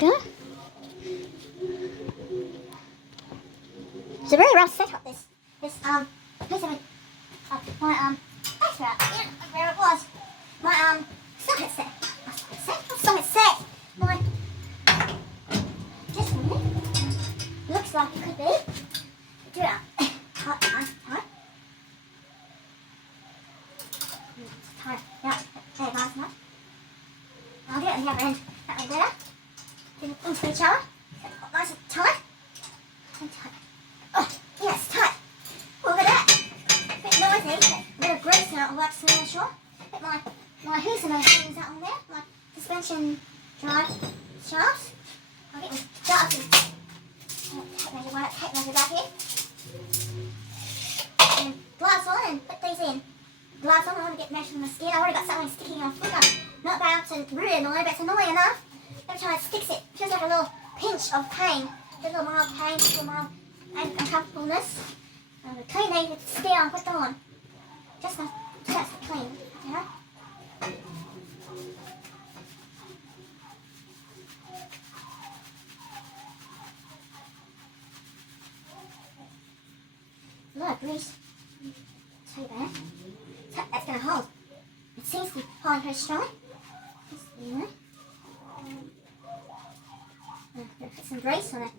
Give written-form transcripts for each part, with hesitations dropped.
go. It's a really rough setup, this piece of my place route. Yeah, where it was. My socket set. Socket set. My this one looks like it could be. Do that. Tight. Tight. Yeah, very nice enough. I'll do it on the other end. That way better. Into each other. Nice and tight. And tight. Oh, yeah, it's tight. Look at that. A bit noisy. A bit of grease out of wax on shore. Put my hoops and those things out on there. My suspension drive shafts. I'll get my darts and tape measure back here. And gloves on and put these in. Gloves on, I want to get measured on my skin. I've already got something sticking on foot. I'm not about to really annoy, but it's annoying enough. Every time it sticks, it feels like a little pinch of pain. Just a little mild pain, just a little mild uncomfortableness. Clean these with steel and put them on. Just to clean, you know? A lot of grease. Too bad. So that's going to hold. It seems to be holding very strongly. Just, you know. I'm going to put some grease on it.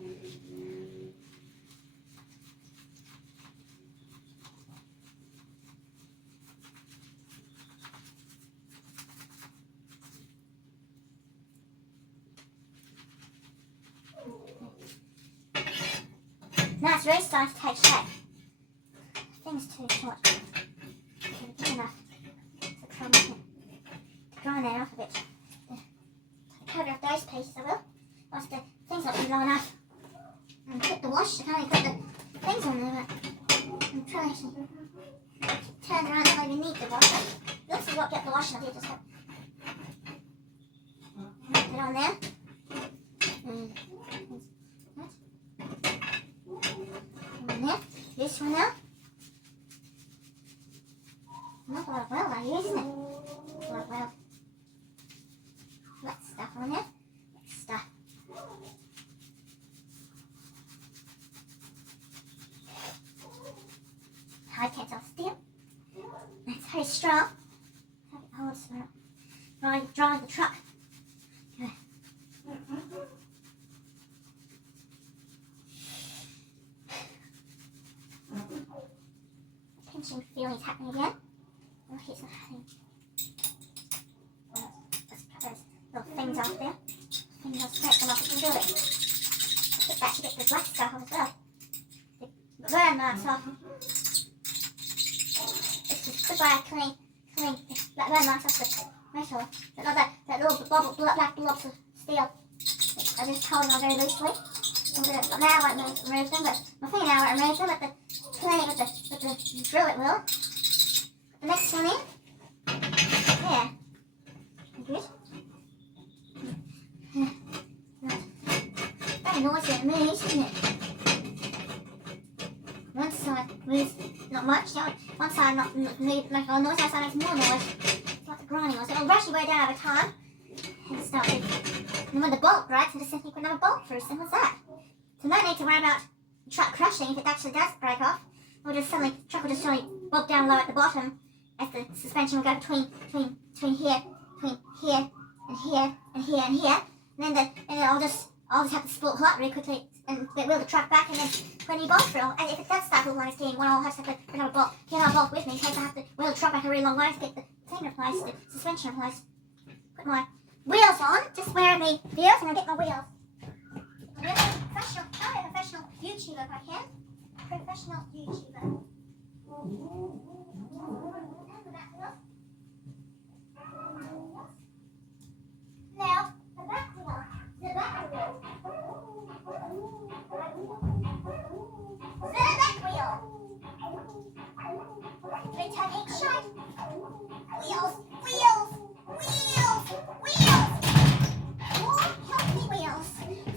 Now it's really starting to take shape. The thing's too short. Good enough to try and grind that off a bit. Cover up those pieces, I will. Once the things not long enough. And put the wash. I can't even put the things on there, but I'm trying to turn around. I don't even need the wash. It looks like I've got the wash up here. Just put it on there. And there. This one now. Not a lot of oil I use, isn't it? A lot of oil. Wet stuff on there. Wet stuff. High tensile steel. It's very strong. How it holds drive the truck. Okay. Pinching feelings happening again. Oh, he's not having. Well, let's cut those little things off there. Things I'll scrape them off and do it. I think that should get the black stuff off as well. The burn marks off. It's just goodbye clean black burn marks off the metal. But not that little black blobs of steel. I just hold them very loosely. My nail won't remove them, but my fingernail won't remove them, but the cleaning with the drill it will. The next one in. There. Good. Very noisy it moves, isn't it? One side moves not much. One side not move make a noise, the other side makes more noise. It's like a grinding noise. It'll rush your way down over time. And start with. And when the bolt breaks, I just think you put another bolt through. Simple as that. So no need to worry about the truck crashing if it actually does break off. Or just suddenly, the truck will just suddenly bob down low at the bottom as the suspension will go between here, and here, and here, and here. And then I'll just have to split it up really quickly and wheel the truck back and then put a new bolt through. And if it does start to look like it's getting one, I'll have to put another bolt, get another bolt with me in case I have to wheel the truck back a really long way to get the thing replaced, the suspension replaced. Put my wheels on, just wearing me wheels, and I'll get my wheels. Professional YouTuber if I can. Professional YouTuber. Now, the back wheel. The back wheel. They take shape. Wheels. More healthy wheels.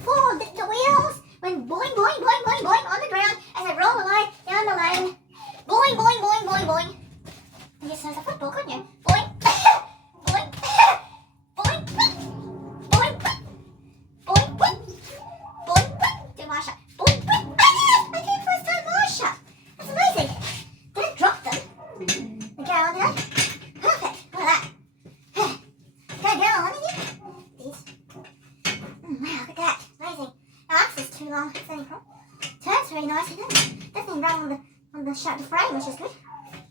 4 little wheels. When boing, boing, boing, boing, boing on the ground as I roll away down the lane. Boing, boing, boing, boing, boing. very nice, isn't it? Doesn't even run on the frame, which is good.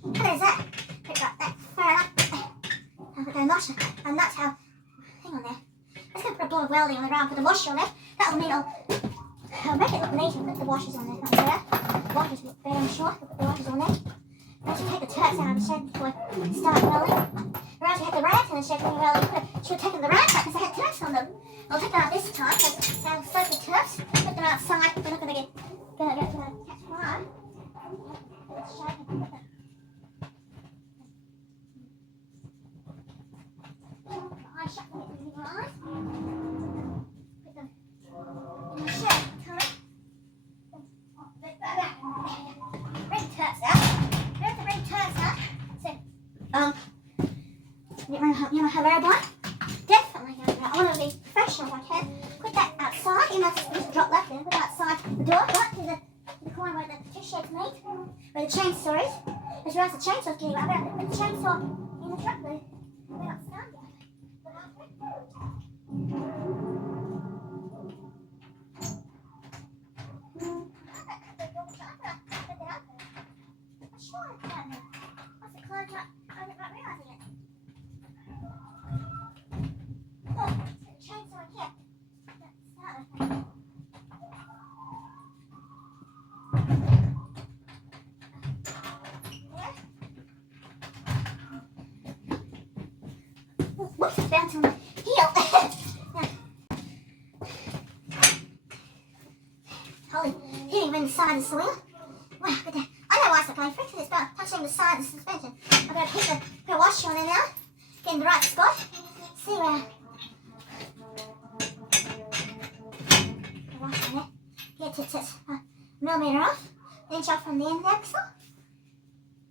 And there's that. Pick up that fair enough. And put the notch, and that's how. Hang on there. Let's go put a block of welding on the ground, put the washer on there. That'll mean I'll make it look neat and put the washers on there. Not there. Washers look better, I'm sure. We'll put the washers on there. Let's just take the turks out of the shed before we start welding. Whereas we had the rags in the shed when we welding, should have taken the rags out because they had turks on them. I'll take them out this time because they'll soak the turks. Put them outside. We're not going to catch fire. Let's shake and put them. I shut them in your eyes. Put them in the shed. Bring the turks out. You have to bring turks out. So, you know how very black? Definitely going to I want to be professional if I can. Put that outside, even though it's a drop left in. Put it outside the door, right to the corner where the two sheds meet, where the chainsaw is. As well as the chainsaw's getting right. I'm going to put the chainsaw in the truck there. We're not starting yet. What's the close up? I'm not realising it. Chainsaw here. Start with that. Whoops, bounce on the heel. Holy, hitting me in the side of the soil. Wow, good day. I know why it's not going through this, but touching the side of the suspension. I'm going to put the washer on there now. Get in the right spot. See where the washer on there. Get it a millimetre off. Inch off from the end of the axle.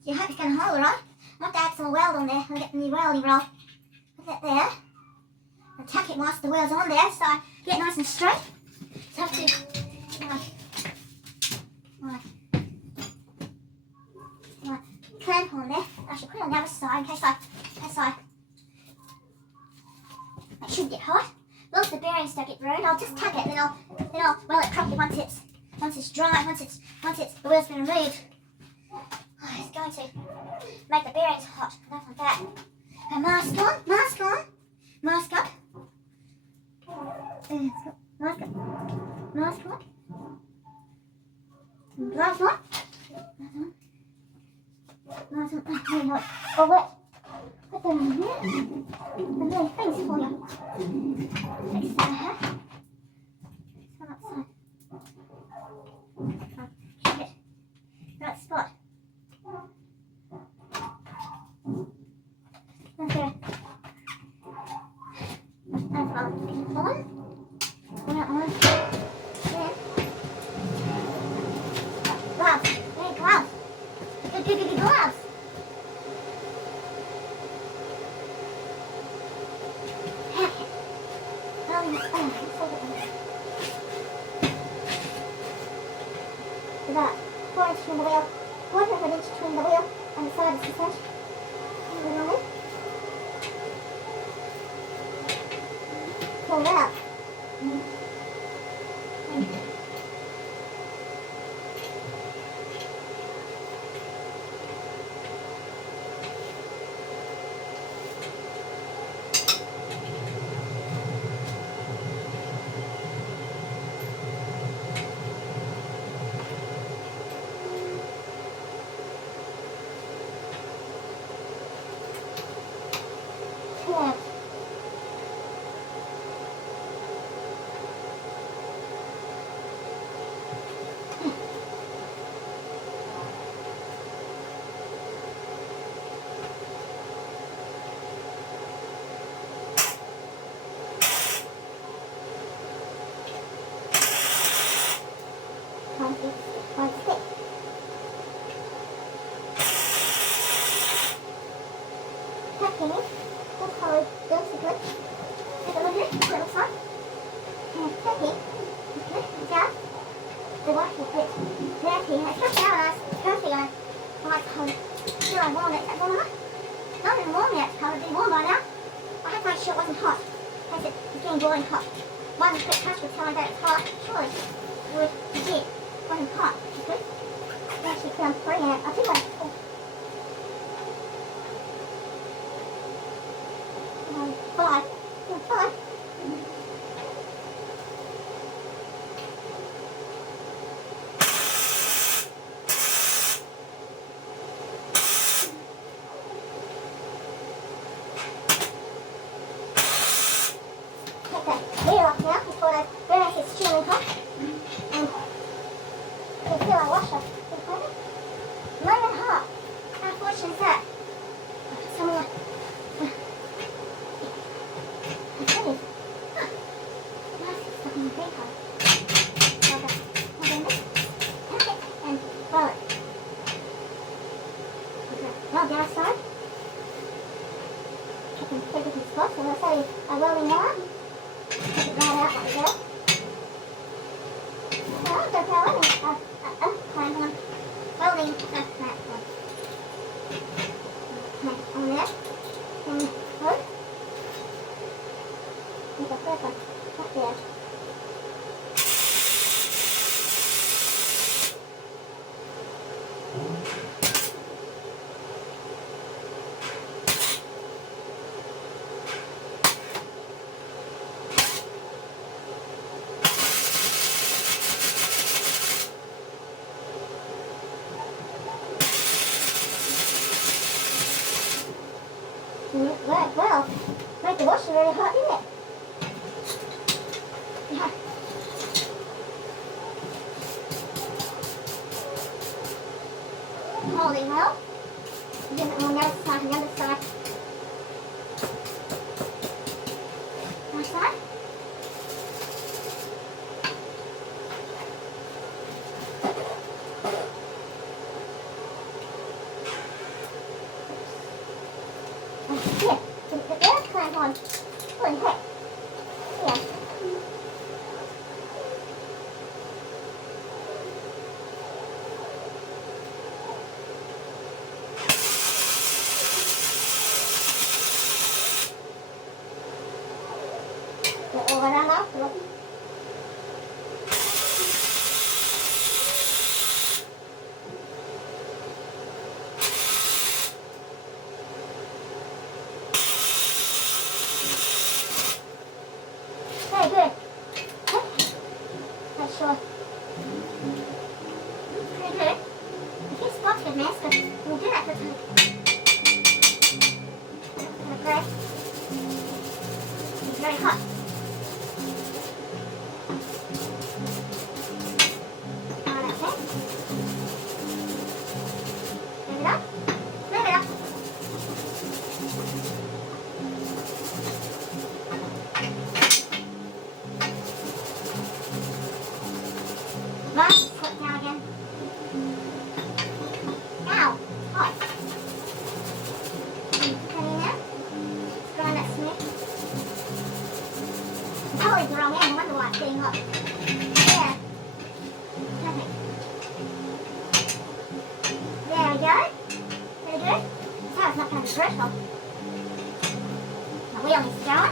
So you hope it's going to hold right. I want the axle weld on there. I'll get the new welding roll. Put that there. And tuck it whilst the wheel's on there so I get nice and straight. So I have to clamp on there. I should put it on the other side in case I it shouldn't get hot. As long as the bearings don't get ruined, I'll just tuck it, then I'll weld it properly once it's dry, once the wheel's been removed. Oh, it's going to make the bearings hot, enough like that. And mask on, mask up. Mask up. Mask on. Gloves on. Oh, wait. Put them in here. The little things for you. Fix that hat. Come outside. Keep it. Right spot. That's there. That's on. On. There. Gloves. Hey, gloves. Good gloves. About 4 inches from the wheel, 1/4 inch between the wheel and the side of the suspension. Pull it up. Yeah. One stick. Tucking it. That's how it basically. Take a look at it, little side. And tucking. Okay, down. The washing bit. Dirty. I took it out and I was perfect on like still I warm it. Is that warm enough? Not even warm yet. It's been warm by now. I had to make sure it wasn't hot. Because it's getting boiling hot. One quick touch would tell me that it's hot. Surely it would be. wasn't hot. Okay? Actually, I'm bringing it. I'll do one. Five. Five. Take the lid off now before the burner gets extremely hot. And you can feel our washer. Not even hot. How fortunate is that? Someone I tell you. Huh. That's stuck in the paper. Okay, tap it and roll it. Okay. Roll the outside. I can take it in spots, and I'll show you a rolling one. Take it right out like that. Well, don't tell anyone. Fine one. Rolling that one. Okay, on there. And hold. Make a first one. Up there. Well, make the washer really hot, didn't it? Yeah. Holding well. Give it on the other side, the other side. Right side. Here, the air clamp on. Holy heck. Yeah. Get all around after it. Very good. Not sure. Pretty good. A few spots get messed, but we'll do that for time. Okay. It's very hot. Alright, okay. Move it up. Move it up. Right, slip down again. Ow, hot. Put that in there. Just grind that smooth. Totally the wrong end, I wonder why it's getting hot. There. Perfect. There we go. Very good. That's how it's not going to be vertical. My wheel needs to go on.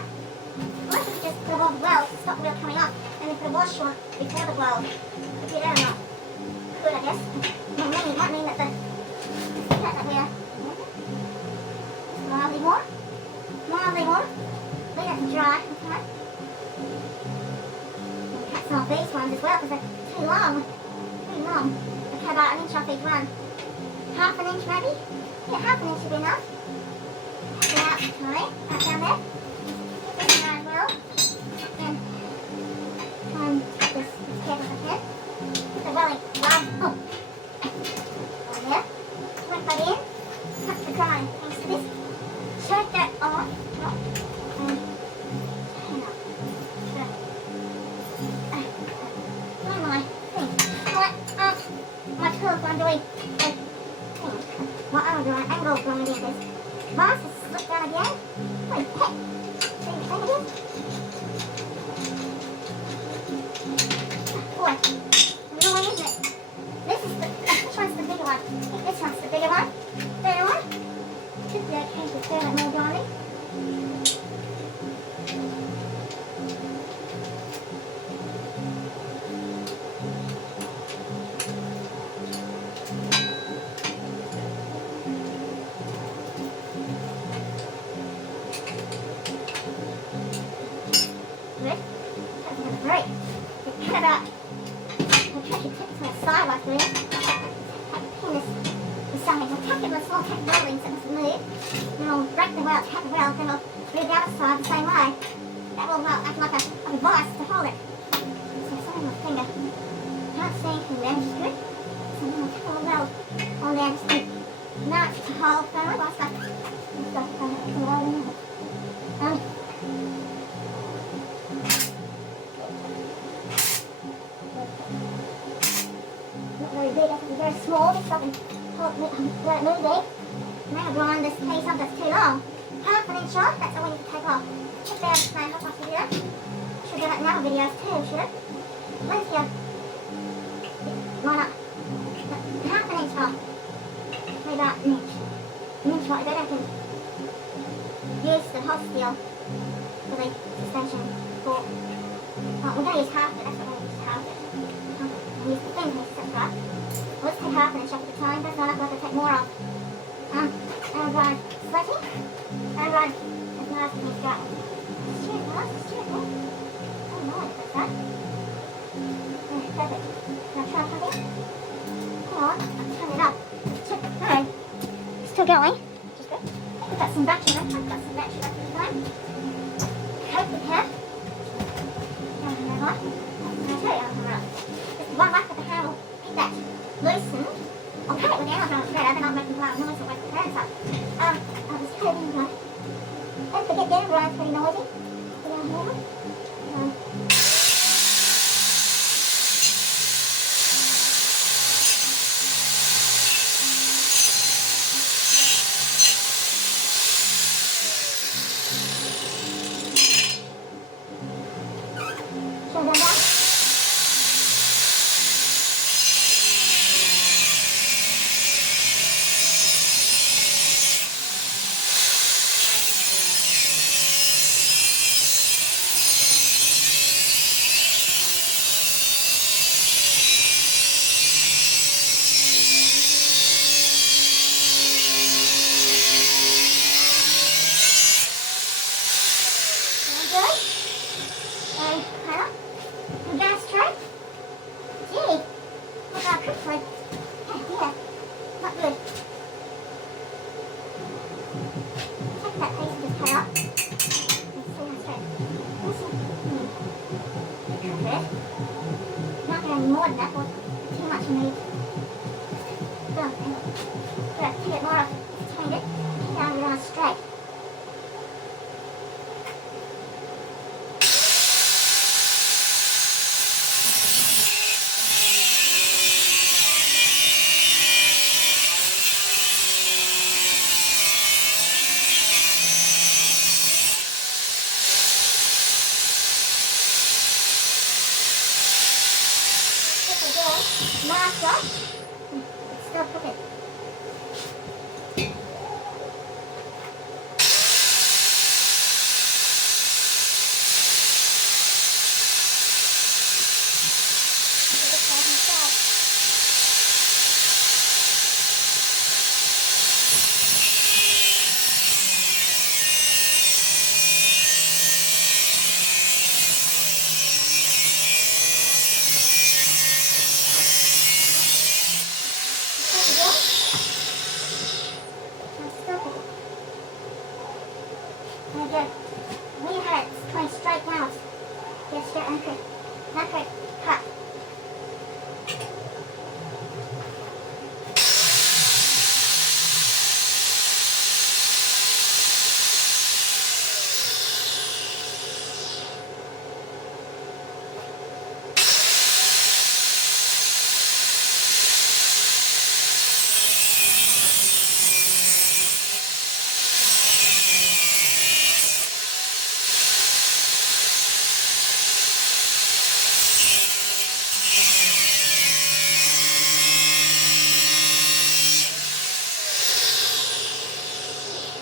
Or if we could just put a wall well to stop the wheel coming up, and then put a wash on before the weld. If you don't know. Good, I guess. Well, maybe it might mean that that we're mildly more. Mildly more. Leave that to dry, okay? And cut some of these ones as well because they're too long. Too long. Okay, about an inch off each one. Half an inch maybe? Yeah, half an inch should be enough. Take it out, okay? Right down there. Get this around well. And this as careful as I can. Put the welling glove on there. Put that in. Cut the grind. Thanks to this. Shake that on. And turn up. Where am I? My tool's going to be what am I doing? Angle going to do this. Boss has slipped down again. Holy heck. See the thing again? Boy. Annoying, isn't it? This is the, which one's the bigger one? I think this one's the bigger one. Bigger one? Should be okay to turn it more darling. very, it's kind of about, I'll try to tip it to the side like this. Pin this side, I'll tap it with a small tap rolling so it doesn't move. Then I'll break the weld, tap the weld, then I'll move the other side the same way. That will act like a vice to hold it. So I'm sorry my finger. Can't see anything there, which is good. So I'm going to tap a weld on there just to know it's to hold firmly whilst I put the weld in there. Not very big, I think it's very small, just so I can hold it, let it move there. Now I'll grind this piece up that's too long. Half an inch off, that's all we need to take off. Just bear with me, how fast we do that. Should do that in other videos too, should it? Let's go. Line up. Half an inch off. Maybe about an inch. An inch right, then I can use the hot steel for the suspension fork. Well, we're going to use half of it, that's what we're going to use, half of it. We'll use the thin piece, that's right. Well, let's take half an inch off at the time, that's not enough, we'll have to take more off. And grind sweaty, and grind as nice as it's got. Straight, nice, straight, eh? Oh no, that's that. Yeah, perfect. Now try something. Come on, I'll turn it up. Alright, still going. Just good. We've got some battery left. I've got some battery left in the time. Coat the hair. Down the hair line. I'll tell you how to run. Just one whack with the hair will get that loosened. I'll cut it with the nail thread, then I'll make a loud noise or wake the parents up. I'll just cut it in, right? Don't forget the other is pretty noisy. Put it on here. Should I go down? More than that, or too much meat. Boom. Good. To get more of it, turn it, keep down really nice straight. Last one. It's still cooking. When you have it going straight down, get straight anchor, cut.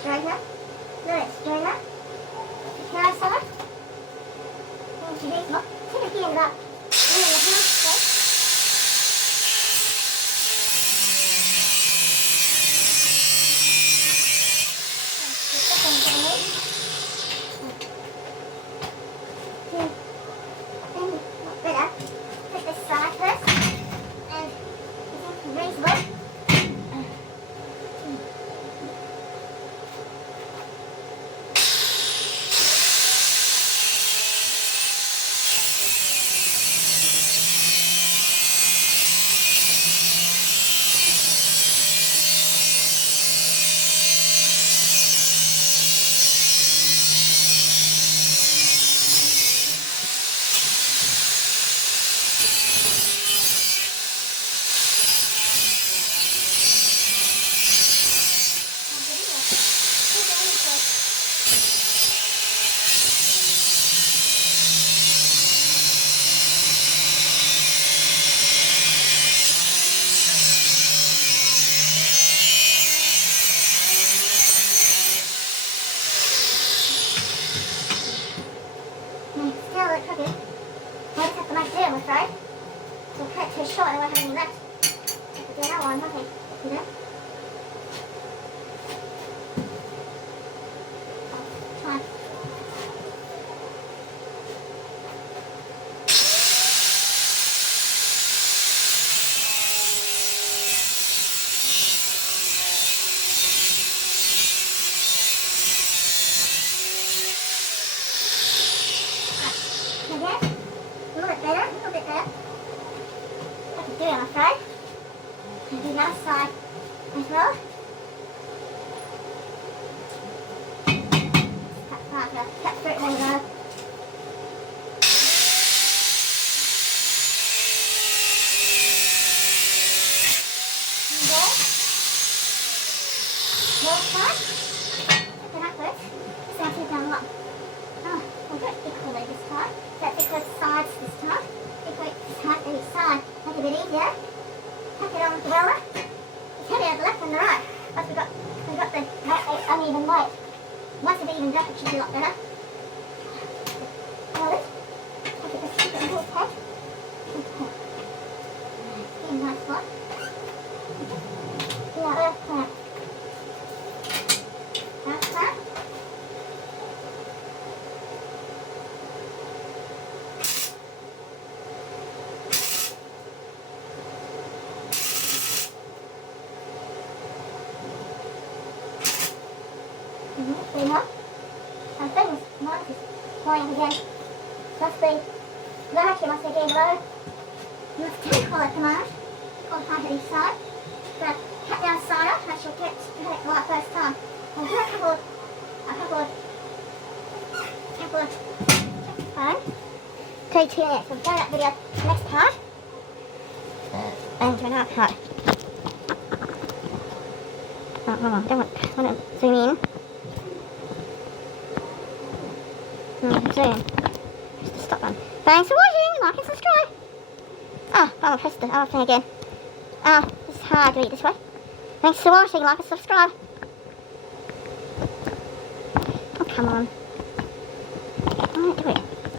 Right here. Look, doing that. Now side. Into these look. Take a hand up. And then the hand straight. Then really crooked. We'll just have to make do, I'm afraid. We'll cut it too short and we won't have any left. Have to do another one, won't we? You know? Time. Again, a little bit better, a little bit better. I can do it, I'm afraid. And do the other side as well. Cut part, cut through it, there we go. More side. Then upwards. So I take down one. Oh, we'll do it equally this time. That's equal sides this time. Equal sides to each side. Make it a bit easier. Tuck it on with the roller. It's heavier the left than the right. Plus we've got the uneven weight. Once it evens up, it should be a lot better. Hold it. Take it just keep it in full head. Get a nice spot. Yeah, earth plant. Earth plant. There you go. And things, mine is flying again. Must be low, actually must be getting low. You must take all at the moment. All tight at each side. But cut down side up, and she'll get it right first time. We'll do a couple of fine. Take 2 minutes. We'll go that video next part. And do another part. Oh, hold on, don't want to zoom in. Zoom. Press the stop button. Thanks for watching. Like and subscribe. Oh, I pressed the other thing again. Oh, this is hard to do it this way. Thanks for watching. Like and subscribe. Oh, come on.